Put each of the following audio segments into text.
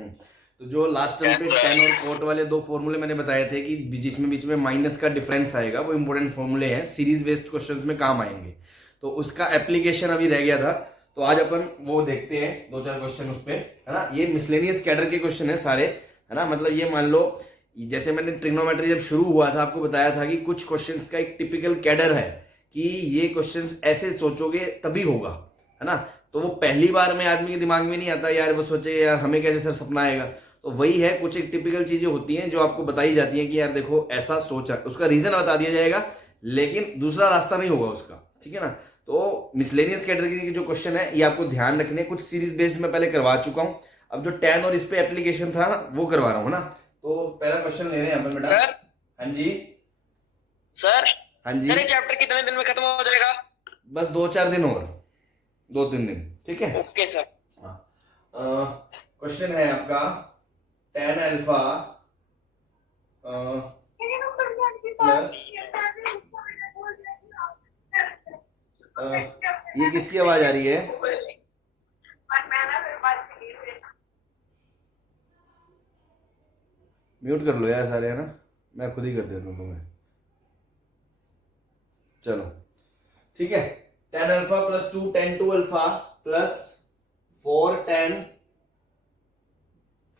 तो जो last term पे टेन और कोट वाले दो फॉर्मूले मैंने बताए थे कि जिसमें बीच में माइनस का डिफरेंस आएगा, वो इंपॉर्टेंट फॉर्मूले हैं, सीरीज बेस्ड क्वेश्चंस में काम आएंगे। तो उसका एप्लीकेशन अभी रह गया था, तो आज अपन वो देखते हैं, दो चार क्वेश्चन उस पे, है ना। ये मिसलेनियस कैडर के क्वेश्चन है सारे, है ना। मतलब ये मान लो, जैसे मैंने ट्रिग्नोमेट्री जब शुरू हुआ था आपको बताया था कि कुछ क्वेश्चंस का एक टिपिकल कैडर है कि ये क्वेश्चंस ऐसे सोचोगे तभी होगा, है ना। तो वो पहली बार में आदमी के दिमाग में नहीं आता यार, वो सोचे यार हमें कैसे सर सपना आएगा। तो वही है, कुछ एक टिपिकल चीजें होती हैं जो आपको बताई जाती हैं कि यार देखो ऐसा सोचा, उसका रीजन बता दिया जाएगा, लेकिन दूसरा रास्ता नहीं होगा उसका, ठीक है ना। तो मिसलेनियस कैटेगरी के जो क्वेश्चन है ये आपको ध्यान रखने, कुछ सीरीज बेस्ड में पहले करवा चुका हूं, अब जो 10 और इस पे एप्लीकेशन था ना वो करवा रहा हूं ना। तो पहला क्वेश्चन ले रहे हैं अपन बेटा। सर। हाँ जी सर। हाँ जी। सर ये चैप्टर कितने दिन में खत्म हो जाएगा? बस 2-4 दिन और, 2-3 दिन, ठीक है। Okay sir. क्वेश्चन है आपका tan अल्फा प्लस, ये किसकी आवाज आ रही है? म्यूट कर लो यार सारे, है ना, मैं खुद ही कर देता हूँ तुम्हें। चलो ठीक है, tan alpha plus 2 tan 2 alpha plus 4 tan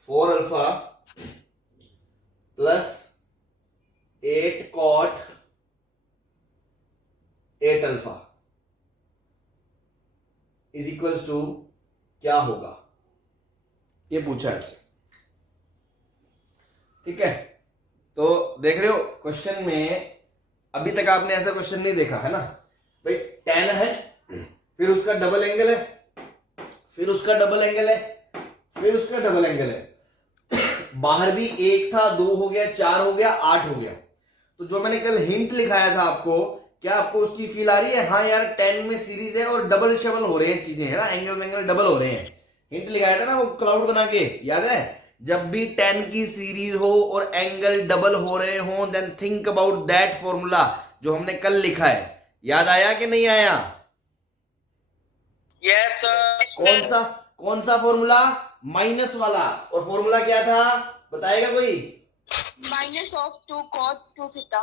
4 alpha plus 8 cot 8 alpha is equals to क्या होगा, ये पूछा है आपसे, ठीक है। तो देख रहे हो क्वेश्चन में, अभी तक आपने ऐसा क्वेश्चन नहीं देखा है ना भाई। tan है, फिर उसका डबल एंगल है, फिर उसका डबल एंगल है, फिर उसका डबल एंगल है, बाहर भी एक था, 2 हो गया, 4 हो गया, 8 हो गया। तो जो मैंने कल हिंट लिखाया था आपको, क्या आपको उसकी फील आ रही है? हाँ यार 10 में सीरीज है और डबल शबल हो रहे हैं चीजें, है ना, एंगल एंगल डबल हो रहे हैं। हिंट लिखाया था ना वो क्लाउड बना के, याद है? जब भी 10 की सीरीज हो और एंगल डबल हो रहे हो, then think about that formula जो हमने कल लिखा है। याद आया कि नहीं आया? Yes sir. कौन सा फॉर्मूला? माइनस वाला। और फॉर्मूला क्या था, बताएगा कोई? Minus of 2 cot 2 theta.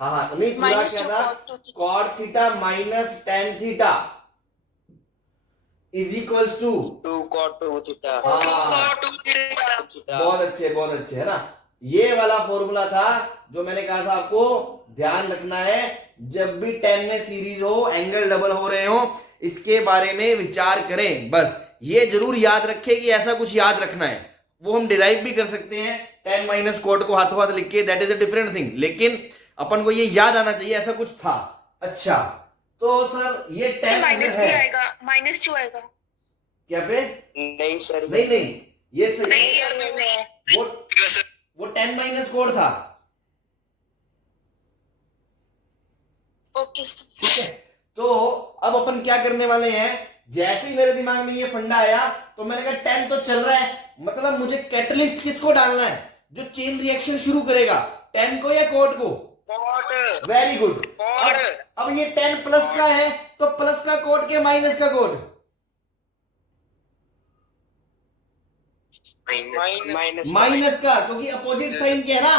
हाँ हाँ, नहीं पूरा क्या था? cot theta minus tan theta is equals to 2 cot 2 theta. बहुत अच्छे, बहुत अच्छे, है ना। ये वाला फॉर्मूला था जो मैंने कहा था आपको ध्यान रखना है, जब भी 10 में सीरीज हो, एंगल डबल हो रहे हो, इसके बारे में विचार करें। बस ये जरूर याद रखें कि ऐसा कुछ याद रखना है। वो हम डिराइव भी कर सकते हैं, tan माइनस कोट को हाथों हाथ लिख के, that is a different thing, लेकिन अपन को ये याद आना चाहिए ऐसा कुछ था। अच्छा तो सर ये tan माइनस है, आएगा, -2 आएगा क्या पे? नहीं सर, नहीं ये सही, नहीं, वो 10 माइनस कोड था। ओके ठीक है, तो अब अपन क्या करने वाले हैं, जैसे ही मेरे दिमाग में ये फंडा आया तो मैंने कहा 10 तो चल रहा है, मतलब मुझे कैटलिस्ट किसको डालना है जो चेन रिएक्शन शुरू करेगा, 10 को या कोड को? Very good. अब ये 10 प्लस का है तो प्लस का कोड के माइनस का कोड? माइनस का, क्योंकि अपोजिट साइन के है ना,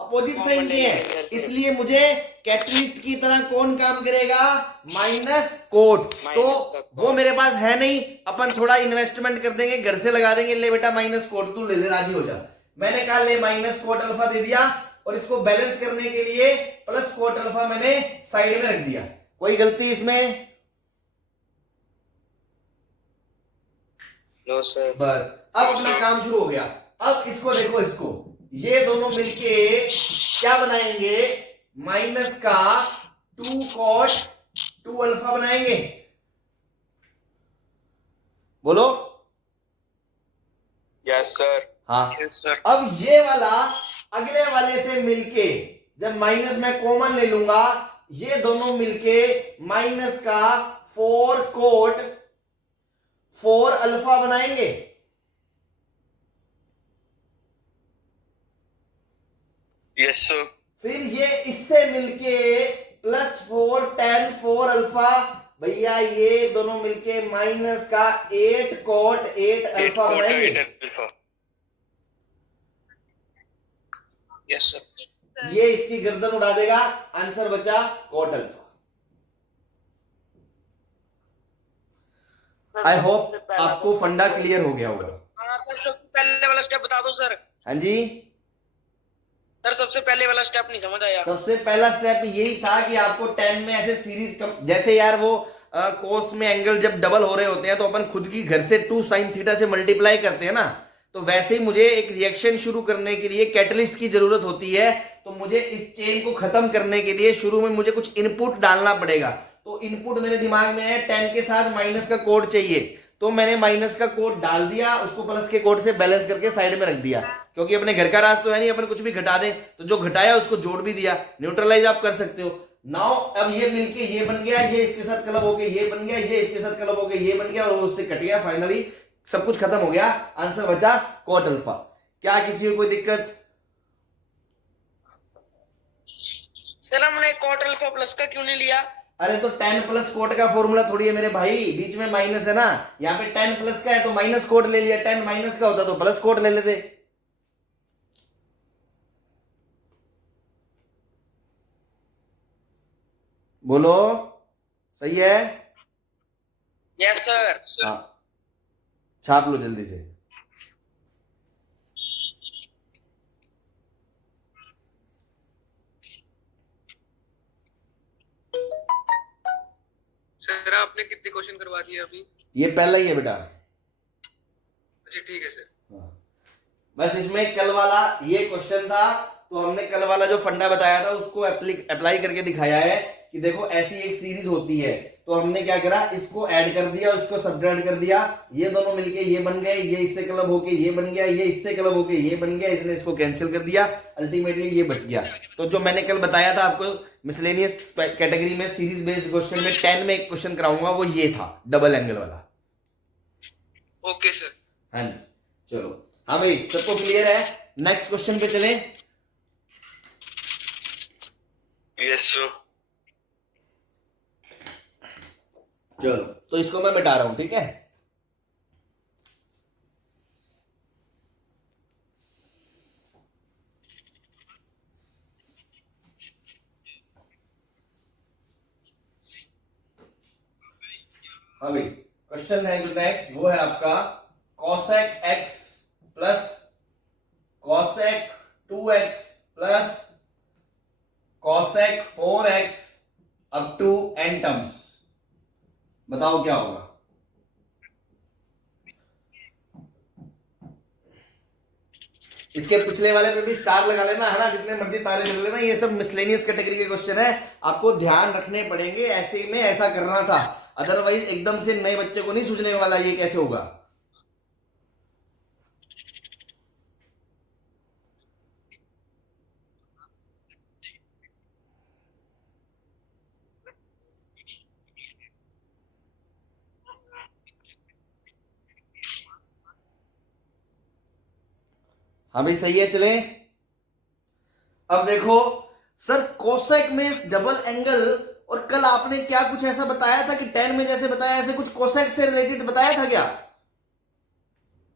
अपोजिट साइन के है, इसलिए मुझे कैटलिस्ट की तरह कौन काम करेगा? Minus cot. तो वो मेरे पास है नहीं, अपन थोड़ा इन्वेस्टमेंट कर देंगे, घर से लगा देंगे, ले बेटा माइनस कोट तू ले ले, राजी हो जा। मैंने कहा ले माइनस कोट अल्फा दे दिया, और इसको बैलेंस करने के लिए प्लस कोट अल्फा मैंने साइड में रख दिया। कोई गलती इसमें? No sir. बस अब अपना काम शुरू हो गया। अब इसको देखो, इसको ये दोनों मिलके क्या बनाएंगे? माइनस का 2 cot 2 अल्फा बनाएंगे। बोलो यस सर। हाँ यस सर। अब ये वाला अगले वाले से मिलके, जब माइनस में कॉमन ले लूंगा, ये दोनों मिलके माइनस का 4 cot 4 अल्फा बनाएंगे। Yes sir. फिर ये इससे मिलके प्लस 4 tan 4 अल्फा, भैया ये दोनों मिलके माइनस का 8 cot 8 अल्फा बनाएंगे। Yes sir. ये इसकी गर्दन उड़ा देगा, आंसर बचा कॉट अल्फा। आई होप आपको फंडा क्लियर हो गया होगा। हाँ सर, सबसे पहले वाला स्टेप बता दो सर। हाँ जी, सर सबसे पहले वाला स्टेप नहीं समझ आया। सबसे पहला स्टेप यही था कि आपको 10 में ऐसे सीरीज जैसे यार वो कोस में एंगल जब डबल हो रहे होते हैं तो अपन खुद की घर से 2 sin थीटा से मल्टीप्लाई करते हैं ना, तो वैसे ही मुझे एक रिएक्शन शुरू करने के लिए कैटलिस्ट की जरूरत होती है। तो मुझे इस चेन को खत्म करने के लिए शुरू में मुझे कुछ इनपुट डालना पड़ेगा। तो इनपुट मेरे दिमाग में है 10 के साथ माइनस का कोड चाहिए, तो मैंने माइनस का कोड डाल दिया, उसको प्लस के कोड से बैलेंस करके साइड में रख दिया, क्योंकि अपने घर का राज तो है नहीं, अपन कुछ भी घटा दें, तो जो घटाया उसको जोड़ भी दिया, न्यूट्रलाइज आप कर सकते हो। नाउ अब ये मिलके ये बन गया, ये इसके साथ क्लब होके ये बन गया, ये इसके साथ क्लब होके ये बन गया, और उससे कट गया, फाइनली सब कुछ खत्म हो गया, आंसर बचा कॉट अल्फा। क्या किसी को कोई दिक्कत? सर हमने कॉट अल्फा प्लस का क्यों नहीं लिया? अरे तो 10 प्लस कोट का फॉर्मूला थोड़ी है मेरे भाई, बीच में माइनस है ना, यहाँ पे 10 प्लस का है तो माइनस कोट ले लिया, 10 माइनस का होता तो प्लस कोट ले लेते। बोलो, सही है? Yes sir. हाँ, छाप लो जल्दी से। सर आपने कितने क्वेश्चन करवा दिए अभी? ये पहला ही है बेटा। अच्छा ठीक है सर। हाँ। बस इसमें कल वाला ये क्वेश्चन था, तो हमने कल वाला जो फंडा बताया था उसको अप्लाई करके दिखाया है कि देखो ऐसी एक सीरीज होती है, तो हमने क्या करा, इसको ऐड कर दिया, उसको सब्ट्रैक्ट कर दिया, ये दोनों मिलके ये बन गए, ये इससे क्लब होके ये बन गया, ये इससे क्लब होके ये बन गया, इसने इसको कैंसिल कर दिया, अल्टीमेटली ये बच गया। तो जो मैंने कल बताया था आपको मिसलेनियस कैटेगरी में सीरीज बेस्ड क्वेश्चन में 10 में एक क्वेश्चन कराऊंगा, वो ये था डबल एंगल वाला। Okay sir. हाँ जी, चलो, हाँ भाई सबको क्लियर है? नेक्स्ट क्वेश्चन पे चलें। Yes sir. चलो, तो इसको मैं मिटा रहा हूं, ठीक है? अभी क्वेश्चन है जो नेक्स्ट, वो है आपका cosec x plus cosec 2x plus cosec 4x up to n terms. बताओ क्या होगा? इसके पिछले वाले पे भी स्टार लगा लेना है ना, जितने मर्जी तारे लगा लेना, ये सब मिसलेनियस कैटेगरी के क्वेश्चन है, आपको ध्यान रखने पड़ेंगे, ऐसे में ऐसा करना था, अदरवाइज एकदम से नए बच्चे को नहीं सूझने वाला ये कैसे होगा। हाँ भाई सही है, चले। अब देखो सर, कोसेक में डबल एंगल, और कल आपने क्या कुछ ऐसा बताया था कि 10 में जैसे बताया ऐसे कुछ कोसेक से रिलेटेड बताया था क्या?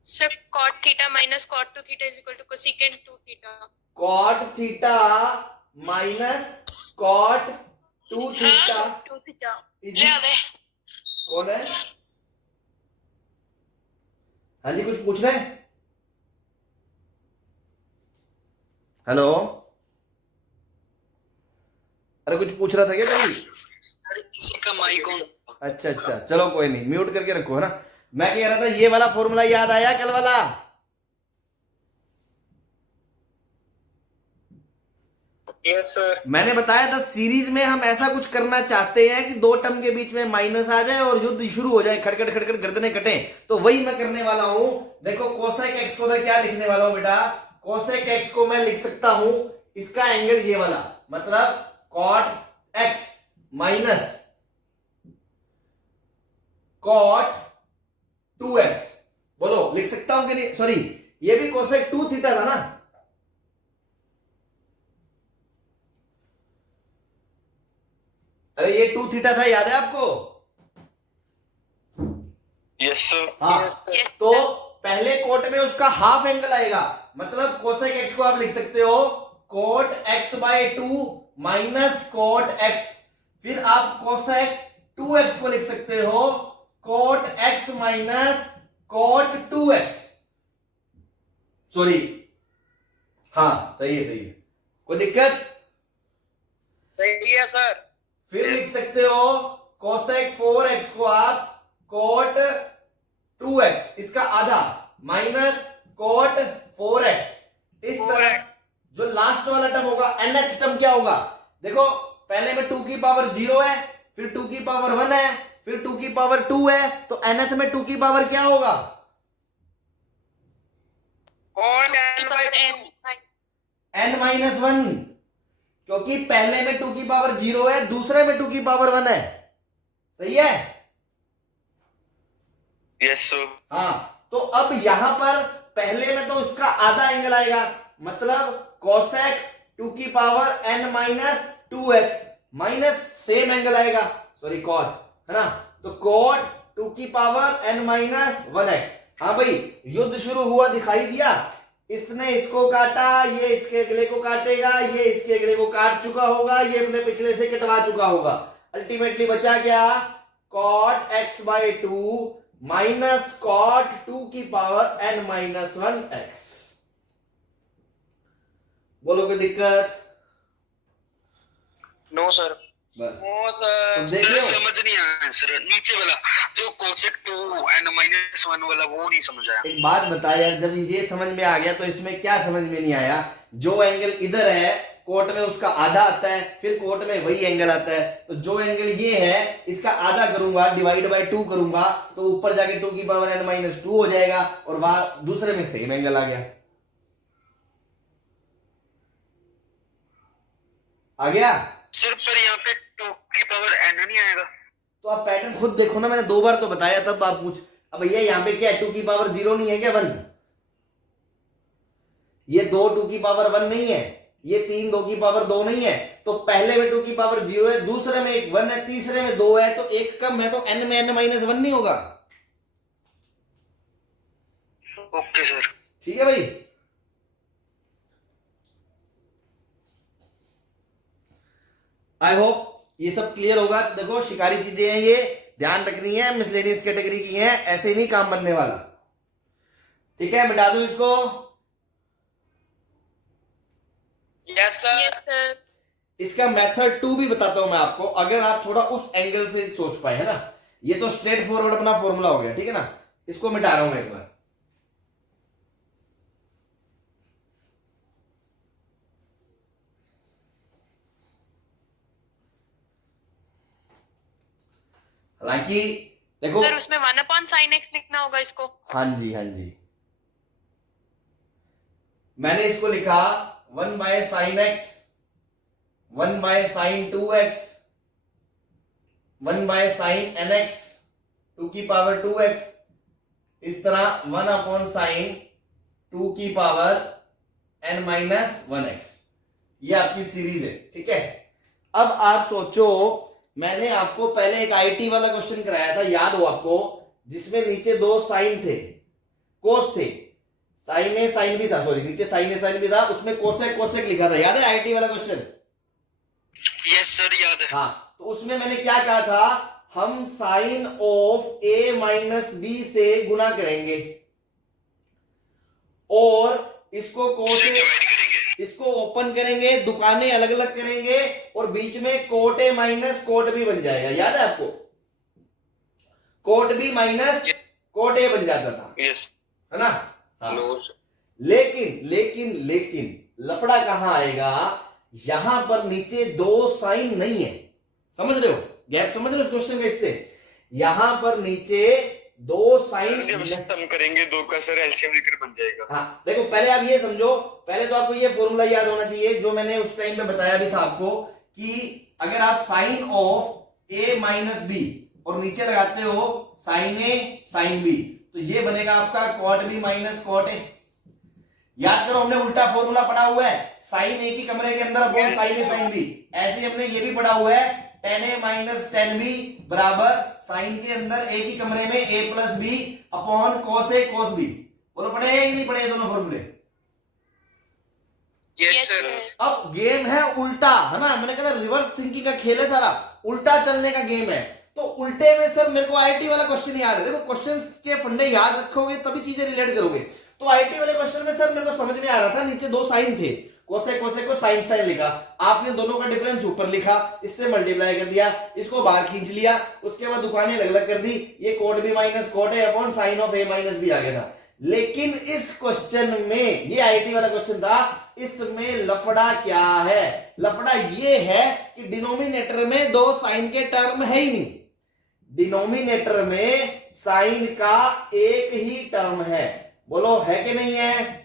Sir cot theta minus cot 2 theta is equal to cosecant 2 theta. Cot theta minus cot 2 theta 2 theta. इज ले आ गए। कौन है? हाँ जी, कुछ पूछ रहे हैं? हेलो, अरे कुछ पूछ रहा था क्या भाई? अरे किसी का माइक ऑन। अच्छा अच्छा, चलो कोई नहीं, म्यूट करके रखो, है ना। मैं कह रहा था ये वाला फॉर्मूला याद आया कल वाला? Yes sir. मैंने बताया था सीरीज में हम ऐसा कुछ करना चाहते हैं कि 2 टर्म के बीच में माइनस आ जाए और युद्ध शुरू हो जाए, खड़खड़ खड़खड़ गर्दने कटे, तो वही मैं करने वाला हूं। देखो कोसेक एक्स को मैं क्या लिखने वाला हूं बेटा, कोसेक एक्स को मैं लिख सकता हूं, इसका एंगल ये वाला, मतलब cot x minus cot 2x। बोलो लिख सकता हूं कि नहीं? सॉरी, ये भी कोसेक 2 थीटा था ना। अरे ये 2 थीटा था, याद है आपको? Yes sir. हाँ, तो पहले कोट में उसका हाफ एंगल आएगा, मतलब कोसेक एक्स को आप लिख सकते हो cot x by 2 minus cot x, फिर आप कोसेक 2x को लिख सकते हो cot x minus cot 2x। Sorry, हाँ सही है, सही है, कोई दिक्कत? सही है सर। फिर लिख सकते हो कोसेक 4x को आप कोट 2x, इसका आधा माइनस कोट 4x। इस तरह जो लास्ट वाला टर्म होगा nth टर्म क्या होगा? देखो पहले में 2 की पावर 0 है, फिर 2 की पावर 1 है, फिर 2 की पावर 2 है, तो nth में 2 की पावर क्या होगा? कौन n by 2? n माइनस 1, क्योंकि पहले में 2 की पावर 0 है, दूसरे में 2 की पावर 1 है। सही है? Yes sir. हाँ, तो अब यहां पर पहले में तो उसका आधा एंगल आएगा, मतलब कोसेक 2 की power n minus 2x minus same angle आएगा, सॉरी कॉट, है ना? तो कॉट 2 की पावर n माइनस 1x। हाँ भाई, युद्ध शुरू हुआ दिखाई दिया, इसने इसको काटा, ये इसके अगले को काटेगा, ये इसके अगले को काट चुका होगा, ये अपने पिछले से कटवा चुका होगा। अल्टीमेटली बचा क्या? Cot x by 2 minus cot 2 की पावर n माइनस 1x। बोलो कोई दिक्कत? No sir. बस नो सर। तो देख लो, समझ नहीं आया सर, नीचे वाला जो कोसेक 2 n माइनस 1 वाला वो नहीं समझ आया। एक बात बता यार, जब ये समझ में आ गया तो इसमें क्या समझ में नहीं आया? जो एंगल इधर है कोट में उसका आधा आता है, फिर कोट में वही एंगल आता है, तो जो एंगल ये है इसका आधा करूंगा, डिवाइड बाय 2 करूंगा, तो ऊपर जाके 2 की पावर n माइनस 2 हो जाएगा, और वहां दूसरे में सेम एंगल आ गया। आ गया? सिर्फ पर यहाँ पे 2 की पावर n नहीं आएगा। तो आप पैटर्न खुद देखो ना, मैंने 2 बार तो बताया, तब आप पूछ, अब भैया यहाँ पे क्या है? 2 की पावर 0 नहीं है क्या? 1। ये 2 की पावर 1 नहीं है, ये 3 2 की पावर 2 नहीं है, तो पहले में 2 की पावर 0 है, दूसरे में 1 है, तीसरे में 2 है, तो एक कम है, तो n में n माइनस 1 नहीं होगा। Okay sir. ठीक है भाई? आई होप ये सब क्लियर होगा। देखो शिकारी चीजें हैं, ये ध्यान रखनी है, मिसलेनियस कैटेगरी की हैं, ऐसे नहीं काम बनने वाला। ठीक है, मिटा दूं इसको? Yes sir. इसका मेथड 2 भी बताता हूं मैं आपको, अगर आप थोड़ा उस एंगल से सोच पाए, है ना? ये तो स्ट्रेट फॉरवर्ड अपना फॉर्मूला हो गया, ठीक है ना? इसको मिटा रहा हूं मैं एक बार। हालांकि देखो सर उसमें 1/sin x लिखना होगा इसको। हाँ जी, हाँ जी, मैंने इसको लिखा 1 by sine x, 1 by sine 2x, 1 by sine nx 2 की पावर 2x, इस तरह 1 अपॉन साइन 2 की पावर n माइनस 1x। ये आपकी सीरीज है, ठीक है? अब आप सोचो, मैंने आपको पहले एक आईटी वाला क्वेश्चन कराया था, याद हो आपको, जिसमें नीचे 2 साइन थे, कोस थे, साइन ए साइन भी था, सॉरी नीचे साइन ए साइन भी था, उसमें कोसेक कोसेक लिखा था, याद है आईटी वाला क्वेश्चन? यस सर याद है। हाँ, तो उसमें मैंने क्या कहा था? हम sine of A minus B से गुना करेंगे और इसको कोस डिवाइड करेंगे, इसको ओपन करेंगे, दुकानें अलग अलग करेंगे, और बीच में cot A minus cot B बन जाएगा। याद है आपको? Cot B minus cot A बन जाता था, यस है ना? हाँ। नो लेकिन लेकिन लेकिन लफड़ा कहां आएगा? यहां पर नीचे 2 साइन नहीं है, समझ रहे हो? गैप समझ रहे हो इस क्वेश्चन का? इससे यहां पर नीचे 2 साइन हम करेंगे 2 का सर एलसीएम लेकर बन जाएगा। हाँ, देखो पहले आप ये समझो, पहले तो आपको ये फॉर्मूला याद होना चाहिए जो मैंने उस टाइम पे बताया भी था आपको, कि अगर आप sine of A minus B और नीचे लगाते हो साइन ए साइन बी, तो ये बनेगा आपका cot B minus cot A. याद करो, हमने उल्टा फॉर्मूला पढ़ा हुआ है, साइन ए की कमरे के अंदर upon sine A sine B. ऐसे ही हमने ये भी पढ़ा हुआ है, tan a minus tan b बराबर साइन के अंदर a की कमरे में a plus B upon cos a cos b। बोलो पढ़े कि नहीं पढ़े दोनों फॉर्मूले? Yes Yes, sir sir. अब गेम है उल्टा, है ना, मैंने कहा रिवर्स थिंकिंग का खेल है सारा, उल्टा चलने का गेम है। तो उल्टे में सर मेरे को आईटी वाला क्वेश्चन याद है। देखो क्वेश्चंस के फंडे याद रखोगे तभी चीजें रिलेट करोगे। तो आईटी वाले क्वेश्चन में सर मेरे को समझ में आ रहा था, नीचे दो साइन थे, कोसे कोसे को साइन साइन लिखा, आपने दोनों का डिफरेंस ऊपर लिखा, इससे मल्टीप्लाई कर दिया, इसको बाहर खींच लिया, उसके बाद दुकानें अलग अलग कर दी, ये cot B minus cot A upon sine of A minus B आ गया था। लेकिन इस क्वेश्चन में, ये आईटी वाला क्वेश्चन था, इसमें लफड़ा क्या है? लफड़ा ये है कि डिनोमिनेटर में दो साइन के टर्म है ही नहीं, डिनोमिनेटर में साइन का एक ही टर्म है। बोलो है कि नहीं है?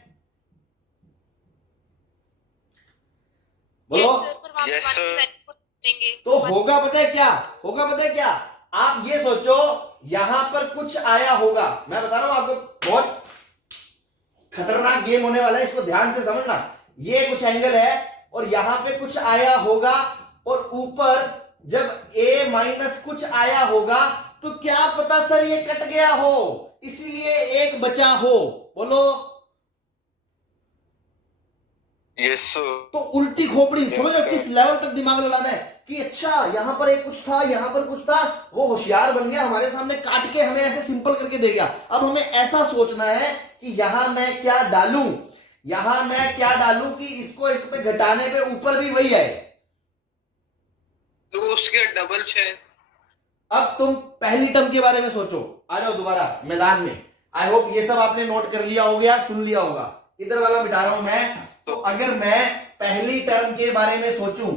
बोलो। Yes, sir, पर वहाँ पे Yes, मान की sir. वैल्यू देंगे। तो होगा पता है क्या? होगा पता है क्या? आप ये सोचो यहां पर कुछ आया होगा, मैं बता रहा हूं आपको, बहुत खतरनाक गेम होने वाला है, इसको ध्यान से समझना। ये कुछ एंगल है और यहां पे कुछ आया होगा, और ऊपर जब a माइनस कुछ आया होगा, तो क्या पता सर ये कट गया हो, इसलिए एक बचा हो। बोलो। यस सर तो उल्टी खोपड़ी, समझो किस लेवल तक दिमाग लगाना है कि अच्छा यहां पर एक कुछ था, यहां पर कुछ था, वो होशियार बन गया, हमारे सामने काट के हमें ऐसे सिंपल करके दे गया। अब हमें ऐसा सोचना है कि यहां मैं क्या डालूं, यहां मैं क्या डालूं कि इसको इस पे घटाने पे ऊपर भी वही आए। तो उसके डबल है। अब तुम पहली टर्म के बारे में सोचो, आ जाओ दोबारा मैदान में। आई होप ये सब आपने नोट कर लिया हो गया, सुन लिया होगा। इधर वाला मिटा रहा हूं मैं। तो अगर मैं पहली टर्म के बारे में सोचूं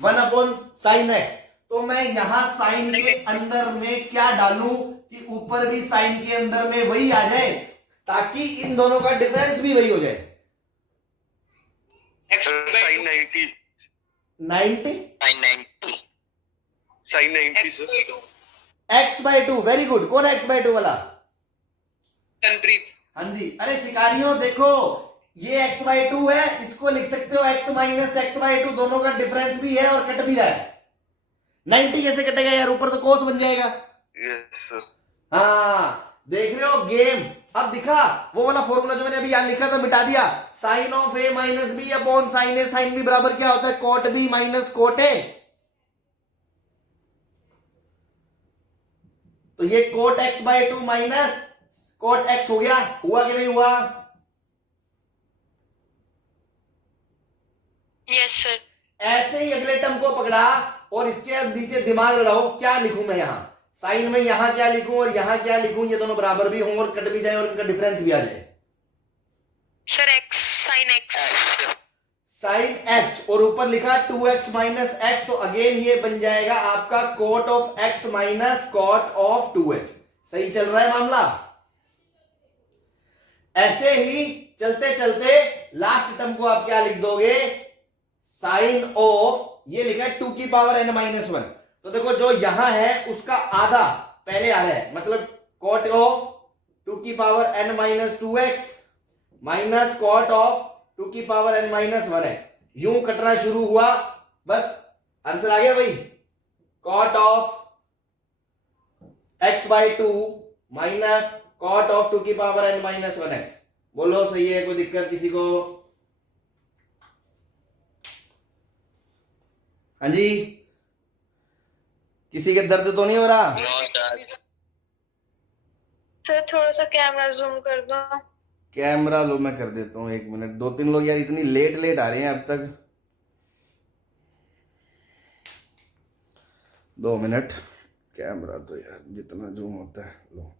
1 अपॉन साइन एक्स, तो मैं यहां साइन के अंदर में क्या डालूं कि ऊपर भी साइन के अंदर में वही आ जाए, ताकि इन दोनों का डिफरेंस भी वही हो जाए। साइन 90 90 साइन 90 सर x बाय 2, वेरी गुड। कौन है x बाय 2 वाला? तनप्रीत। हाँ जी। अरे शिकारियों देखो, ये x बाय 2 है, इसको लिख सकते हो x माइनस एक्स बाय 2, दोनों का डिफरेंस भी है और कट भी रहा है। 90 कैसे कटेगा यार? ऊपर तो कोस बन जाएगा। यस सर हाँ, देख रहे हो गेम? अब दिखा वो वाला फॉर्मूला जो मैंने अभी यहां लिखा था, मिटा दिया। Sine of A minus B upon sine A, sine B बराबर क्या होता है? Cot B minus cot A. तो ये cot x by 2 minus cot x हो गया। हुआ कि नहीं हुआ? Yes, sir. ऐसे ही अगले टर्म को पकड़ा और इसके नीचे दिमाग लड़ाओ, क्या लिखूं मैं यहां? साइन में यहां क्या लिखूं और यहां क्या लिखूं, ये दोनों बराबर भी हों और कट भी जाए और इनका डिफरेंस भी आ जाए। Sir, x, sin x. Sine x और ऊपर लिखा 2x माइनस एक्स, तो अगेन ये बन जाएगा आपका cot of x minus cot of 2x। सही चल रहा है मामला? ऐसे ही चलते चलते लास्ट टर्म को आप क्या लिख दोगे? साइन ऑफ, ये लिखा है 2 की पावर n माइनस 1, तो देखो जो यहां है उसका आधा पहले आ रहा है, मतलब कॉट ऑफ 2 की power n minus 2x minus cot of 2 की पावर n माइनस 1x। यूं कटना शुरू हुआ, बस आंसर आ गया भाई। Cot of x by 2 minus cot of 2 की पावर n माइनस 1x। बोलो सही है? कोई दिक्कत किसी को? हाँ जी, किसी के दर्द तो नहीं हो रहा? सर थोड़ा सा कैमरा जूम कर दो। कैमरा लो, मैं कर देता हूँ, 1 मिनट। 2-3 लोग यार इतनी लेट लेट आ रहे हैं अब तक। 2 मिनट। कैमरा तो यार जितना जूम होता है, लो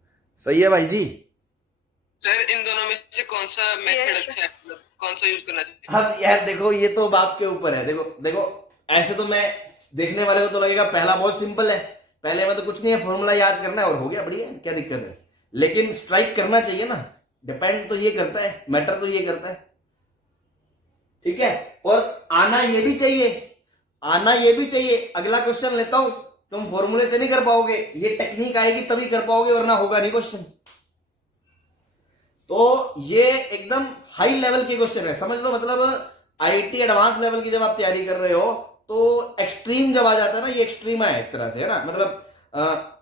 सही है भाई जी। सर इन दोनों में से कौन सा मेथड Yes, अच्छा है, मतलब कौन सा यूज करना चाहिए? अब यार देखो, ये तो बाप के ऊपर है। देखो देखो, ऐसे तो मैं देखने वाले को तो लगेगा पहला बहुत सिंपल है, पहले में तो कुछ नहीं है, फॉर्मूला याद करना है और हो गया, बढ़िया, क्या दिक्कत है? लेकिन स्ट्राइक करना चाहिए ना, डिपेंड तो ये करता है, मैटर तो ये करता है, ठीक है? और आना ये भी चाहिए, आना ये भी चाहिए। अगला क्वेश्चन लेता हूं, तुम फॉर्मूले से नहीं कर पाओगे, ये टेक्निक आएगी तभी कर पाओगे, वरना होगा नहीं क्वेश्चन। तो ये एकदम हाई लेवल के क्वेश्चन है, समझ लो। मतलब आईटी एडवांस लेवल की जब आप तैयारी कर रहे हो, तो एक्सट्रीम जब आ जाता है ना, ये एक्सट्रीम है एक तरह से, है ना? मतलब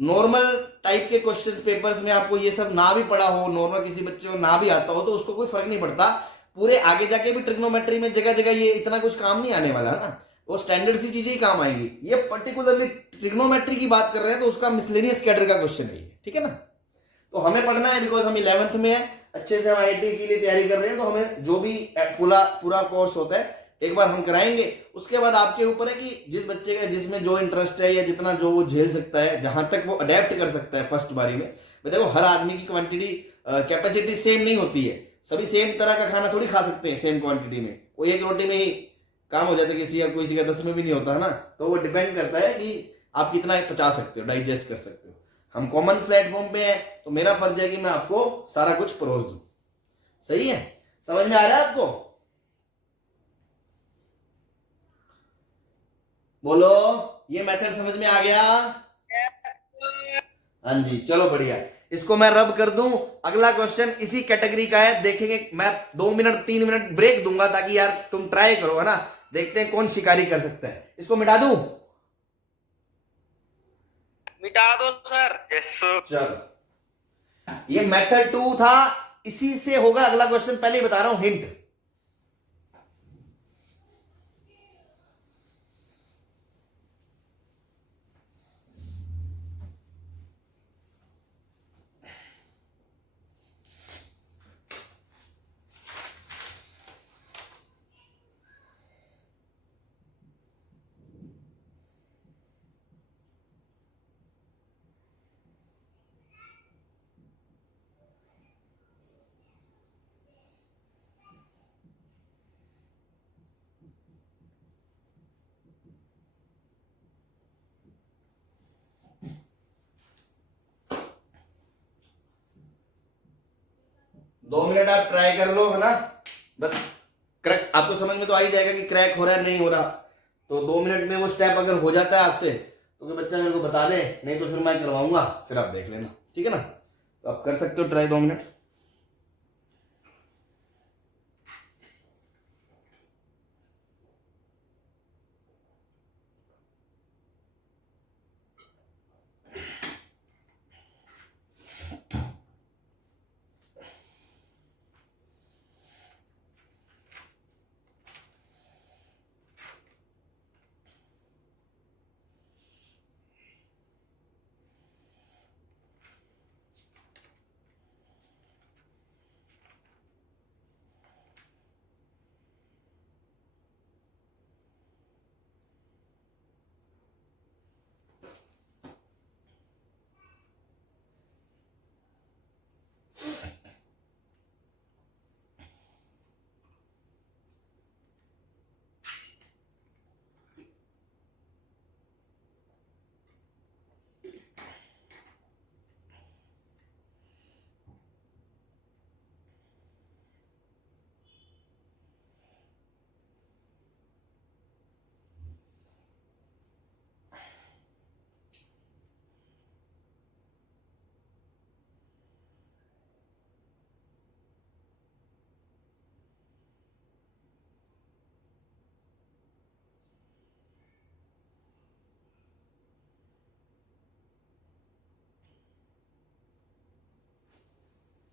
नॉर्मल टाइप के क्वेश्चंस पेपर्स में आपको ये सब ना भी पढ़ा हो, नॉर्मल किसी बच्चे को ना भी आता हो, तो उसको कोई फर्क नहीं पड़ता। पूरे आगे जाके भी ट्रिग्नोमेट्री में जगह जगह ये इतना कुछ काम नहीं आने वाला है ना, वो स्टैंडर्ड सी चीजें ही काम आएंगी। ये पर्टिकुलरली ट्रिग्नोमेट्री की बात कर रहे हैं तो उसका मिसलेनियस कैडर का क्वेश्चन है ये, ठीक है ना। तो हमें पढ़ना है बिकॉज हम 11th में है, अच्छे से हम IIT के लिए तैयारी कर रहे हैं, तो हमें जो भी पूरा कोर्स होता है एक बार हम कराएंगे। उसके बाद आपके ऊपर है कि जिस बच्चे का जिसमें जो इंटरेस्ट है या जितना जो वो झेल सकता है, जहां तक वो अडेप्ट कर सकता है फर्स्ट बारी में। देखो हर आदमी की क्वांटिटी कैपेसिटी सेम नहीं होती है, सभी सेम तरह का खाना थोड़ी खा सकते हैं सेम क्वांटिटी में। कोई एक रोटी में ही काम हो जाता है किसी, या किसी का 10 में भी नहीं होता है ना। तो वो डिपेंड करता है कि आप कितना पचा सकते हो, डाइजेस्ट कर सकते हो। हम कॉमन प्लेटफॉर्म पे हैं तो मेरा फर्ज है कि मैं आपको सारा कुछ परोस दूं। सही है, समझ में आ रहा है आपको? बोलो, ये मेथड समझ में आ गया? हाँ जी, चलो बढ़िया। इसको मैं रब कर दूं। अगला क्वेश्चन इसी कैटेगरी का है, देखेंगे। मैं 2 मिनट 3 मिनट ब्रेक दूंगा ताकि यार तुम ट्राई करो, है ना। देखते हैं कौन शिकारी कर सकता है। इसको मिटा दूं? मिटा दो सर। Yes sir. चलो, ये मेथड 2 था, इसी से होगा अगला क्वेश्चन। पहले ही बता रहा हूं, हिंट। दो मिनट आप ट्राई कर लो, है ना। बस क्रैक आपको समझ में तो आ ही जाएगा कि क्रैक हो रहा है नहीं हो रहा। तो 2 मिनट में वो स्टेप अगर हो जाता है आपसे तो कोई बच्चा मेरे को बता दे, नहीं तो फिर मैं करवाऊंगा, फिर आप देख लेना, ठीक है ना। तो आप कर सकते हो ट्राई 2 मिनट।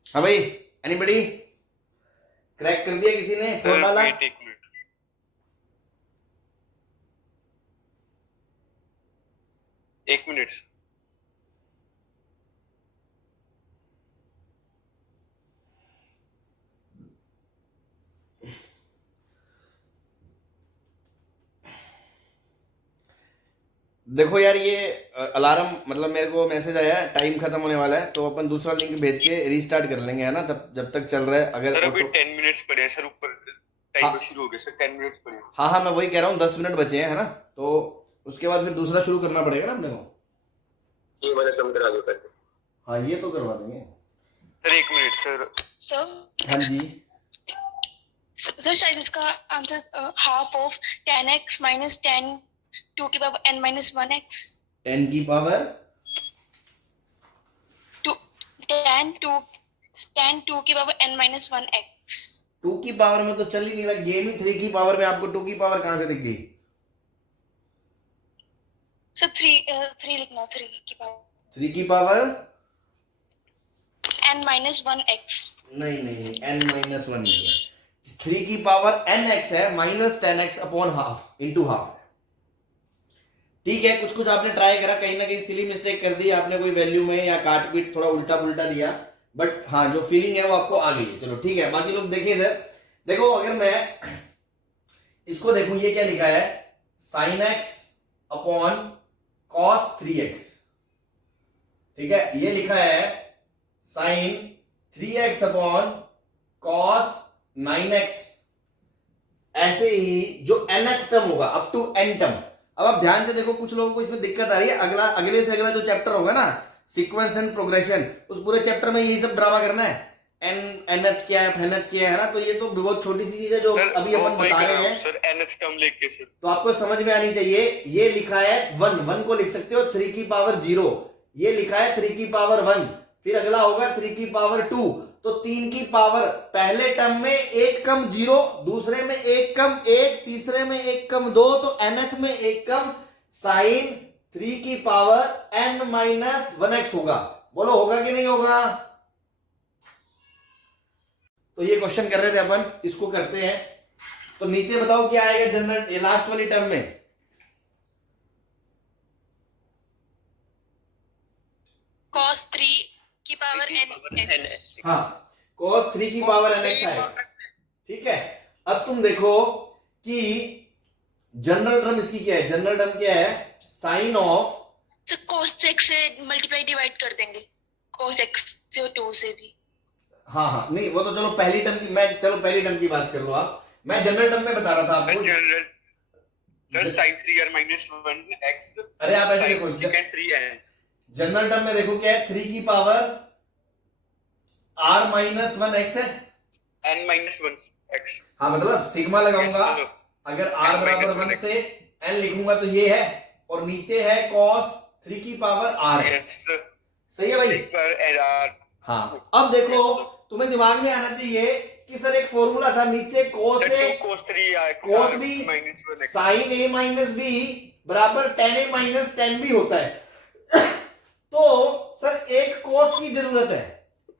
हाँ भाई, एनीबडी क्रैक कर दिया किसी ने? फोन डाला? एक मिनट। एक मिनट। देखो यार, ये अलार्म मतलब मेरे को मैसेज आया है, टाइम खत्म होने वाला है, तो अपन दूसरा लिंक भेज के रीस्टार्ट कर लेंगे, है ना। तब जब तक चल रहा है, अगर सर अभी ऑटो 10 मिनट्स पड़े हैं सर, ऊपर टाइमर शुरू हो गया सर, 10 मिनट्स पड़े हैं। हाँ हाँ, मैं वही कह रहा हूँ, 10 मिनट बचे हैं, है ना। तो उसके बाद फिर दूसरा शुरू करना पड़ेगा ना अपने को। ये वाला कम करा दो पहले। हाँ, ये तो करवा देंगे सर। एक मिनट सर। सर हाँ जी। सर शायद इसका answer half of 10x minus 10 2 की पावर n minus 1x 10 की पावर 10 2 की पावर n minus 1x 2 की पावर में तो चल ही नहीं रहा गेम ही। 3 की पावर में आपको 2 की पावर कहां से दिख गई? सर 3 लिखना, 3 की पावर 3 की पावर n minus 1x नहीं नहीं नहीं, n-1 नहीं है। 3 की पावर nx है minus 10x upon half into half है। ठीक है, कुछ कुछ आपने ट्राई करा, कहीं ना कहीं सिली मिस्टेक कर दी आपने कोई वैल्यू में, या काट पीट थोड़ा उल्टा पुल्टा दिया, बट हाँ जो फीलिंग है वो आपको आ गई है। चलो ठीक है, बाकी लोग देखिए इधर देखो, अगर मैं इसको देखूं, ये क्या लिखा है, sine x upon cos 3x। ठीक है, ये लिखा है sign 3x upon cos 9x। ऐसे ही जो nth टर्म होगा अप टू n टर्म। अब आप ध्यान से देखो, कुछ लोगों को इसमें दिक्कत आ रही है, अगले से अगला जो चैप्टर होगा ना, सीक्वेंस एंड प्रोग्रेशन, उस पूरे चैप्टर में यही सब ड्रामा करना है, nth क्या है, nth क्या है ना, तो ये तो बहुत छोटी सी चीज है जो अभी अपन बता रहे हैं सर nth टर्म लेके सर, तो आपको समझ में आनी चाहिए। ये लिखा है 1 को लिख सकते हो 3 की पावर 0, ये लिखा है 3 की पावर 1, फिर अगला होगा 3 की पावर 2, तो 3 की पावर पहले टर्म में 1 कम 0, दूसरे में 1 कम 1, तीसरे में 1 कम 2, तो nth में 1 कम साइन 3 की पावर n माइनस 1x होगा। बोलो होगा कि नहीं होगा? तो ये क्वेश्चन कर रहे थे अपन, इसको करते हैं। तो नीचे बताओ क्या आएगा जनरल, ये लास्ट वाली टर्म में cos 3 की पावर nx। हाँ, cos 3 की पावर nx आएगा। ठीक है, अब तुम देखो कि जनरल टर्म इसकी क्या है, जनरल टर्म क्या है, साइन ऑफ, तो cos x से मल्टीप्लाई डिवाइड कर देंगे, cos x से और 2 से भी। हाँ हाँ नहीं वो तो चलो पहली टर्म की, मैं चलो पहली टर्म की बात कर लो आप, मैं जनरल टर्म में बता रहा था आपको। General sir sin 3r minus 1x, अरे आप ऐसे देखो, secant 3n, जनरल टर्म में देखो क्या है, 3 की पावर r माइनस 1x है, n minus 1x। हाँ मतलब सिग्मा लगाऊंगा, अगर r बराबर 1 से n लिखूंगा तो ये है, और नीचे है cos 3 की पावर rx। सही है भाई? हाँ, अब देखो तुम्हें दिमाग में आना चाहिए कि सर एक फॉर्मूला था नीचे cos a cos b sin a minus b बराबर tan a minus tan b होता है। तो सर एक cos की जरूरत है,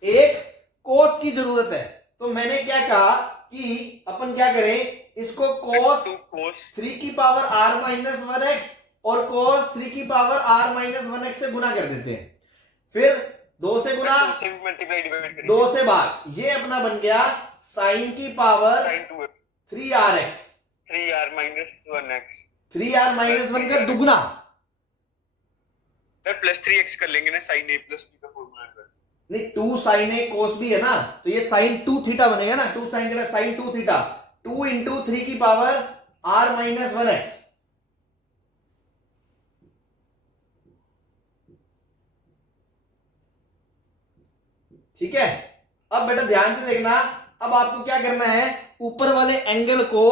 एक cos की जरूरत है, तो मैंने क्या कहा कि अपन क्या करें, इसको cos 3 की पावर r माइनस 1x और cos 3 की पावर r माइनस 1x से गुना कर देते हैं, फिर 2 से गुना 2 से बार, ये अपना बन गया साइन की power 3rx, 3r minus 1x, 3r minus 1 का दुगुना, फिर प्लस 3x कर लेंगे ना, sin a plus b का फॉर्मूला है। नहीं 2 sin a cos b है ना, तो ये sin 2 थीटा बनेगा ना, 2 sin जगह sin 2 थीटा, 2 इंटू 3 की पावर r माइनस 1x। ठीक है, अब बेटा ध्यान से देखना, अब आपको क्या करना है, ऊपर वाले एंगल को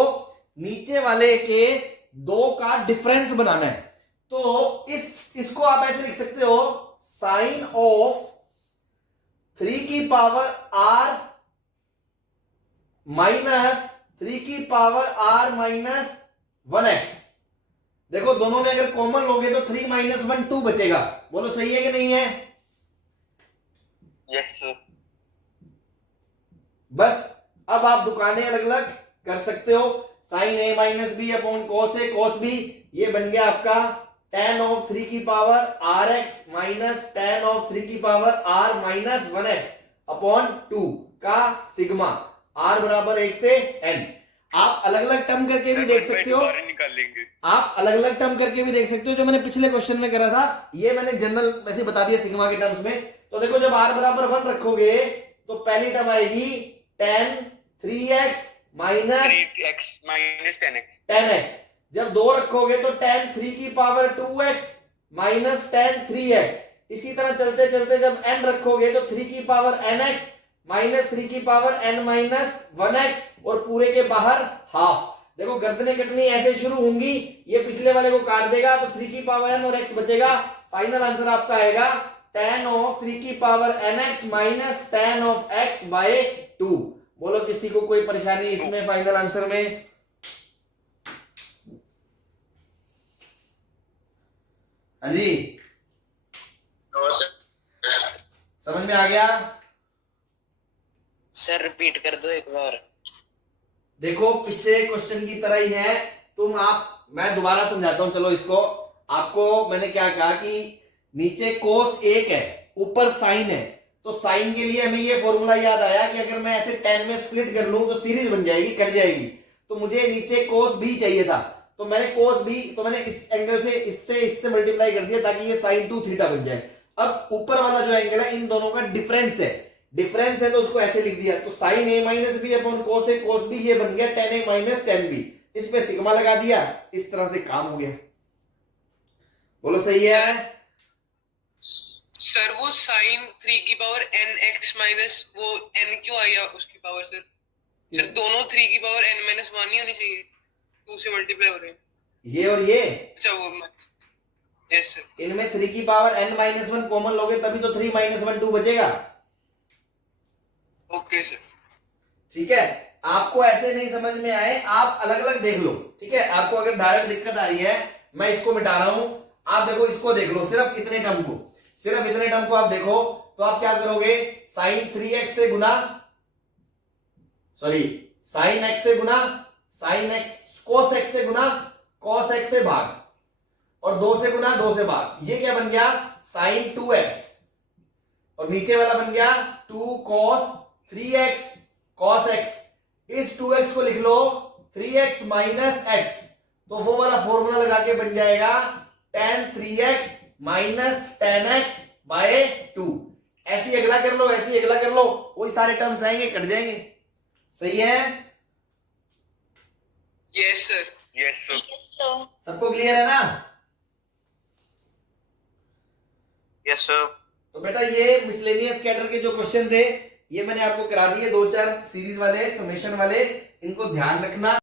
नीचे वाले के 2 का डिफरेंस बनाना है। तो इसको आप ऐसे लिख सकते हो, साइन ऑफ 3 की पावर r माइनस 3 की पावर r माइनस 1x। देखो दोनों में अगर कॉमन लोगे तो 3 माइनस 1 2 बचेगा। बोलो सही है कि नहीं है? Yes sir. बस अब आप दुकानें अलग अलग कर सकते हो, sine a minus B upon cos a cos b, ये बन गया आपका tan ऑफ 3 की power rx minus tan of 3 की power r minus 1x upon 2 का सिग्मा, r बराबर 1 से n। आप अलग अलग टर्म करके भी देख सकते हो, निकाल लेंगे, आप अलग अलग टर्म करके भी देख सकते हो, जो मैंने पिछले क्वेश्चन में करा था, ये मैंने जनरल वैसे बता दिया सिग्मा के टर्म्स में। तो देखो जब r बराबर 1 रखोगे तो पहली टर्म आएगी tan 3x minus 3x minus 10x, 10x, जब 2 रखोगे तो tan 3 की power 2x minus tan 3x, इसी तरह चलते चलते जब n रखोगे तो 3 की पावर nx माइनस 3 की पावर n माइनस 1x और पूरे के बाहर हाफ। देखो गर्दनें कटनी ऐसे शुरू होंगी, ये पिछले वाले को काट देगा तो 3 की पावर n और x बचेगा। फाइनल आंसर आपका आएगा tan ऑफ 3 की power nx minus tan of x by 2। बोलो किसी को कोई परेशानी इसमें फाइनल आंसर में? हाँ जी, समझ में आ गया? सर रिपीट कर दो एक बार। देखो पिछले क्वेश्चन की तरह ही है। मैं दोबारा समझाता हूं, चलो इसको। आपको मैंने क्या कहा कि नीचे कोस 1 है, ऊपर साइन है, तो साइन के लिए हमें ये फॉर्मूला याद आया कि अगर मैं ऐसे 10 में स्प्लिट कर लूं तो सीरीज बन जाएगी, कट जाएगी। तो मुझे नीचे कोस बी चाहिए था, तो मैंने कोस बी, तो मैंने इस एंगल से इससे मल्टीप्लाई कर दिया ताकि ये साइन 2 थीटा बन जाए। अब ऊपर वाला जो एंगल है इन दोनों का डिफरेंस है तो उसको ऐसे लिख दिया, तो साइन ए माइनस बी अपॉन कोस ए कोस बी, ये बन गया टेन ए माइनस टेन बी। इस पे सिग्मा लगा दिया, इस तरह से काम हो गया। बोलो सही है? सर वो साइन 3 की पावर n x माइनस वो n क्यों आया उसकी पावर सर? सर दोनों 3 की पावर n माइनस 1 नहीं होनी चाहिए, 2 से मल्टीप्लाई हो रहे हैं। ये और ये, अच्छा वो यस सर। इनमें 3 की पावर n माइनस 1 कॉमन लोगे तभी तो 3 माइनस 1 2 बचेगा। Okay sir. ठीक है, आपको ऐसे नहीं समझ में आए आप अलग अलग देख लो। ठीक है, आपको अगर डायरेक्ट दिक्कत आ रही है, मैं इसको मिटा रहा हूं, आप देखो इसको देख लो, सिर्फ इतने टर्म को आप देखो, तो आप क्या करोगे, साइन 3x से गुना, सॉरी साइन x से गुना, साइन x कोस x से गुना, कोस x से भाग, और 2 से गुना 2 से भाग। ये क्या बन गया, साइन 2x, और नीचे वाला बन गया 2 cos 3x cos x। इस 2x को लिख लो 3x माइनस x, तो वो वाला फॉर्मूला लगा के बन जाएगा tan 3x minus tan x by 2। ऐसी अगला कर लो, ऐसी अगला कर लो, वही सारे टर्म्स आएंगे, कट जाएंगे। सही है? Yes sir. Yes sir. Yes, sir. सबको क्लियर है ना? Yes sir. तो बेटा ये मिसलेनियस कैटर के जो क्वेश्चन थे ये मैंने आपको करा दिए, 2-4 सीरीज वाले, समेशन वाले, इनको ध्यान रखना।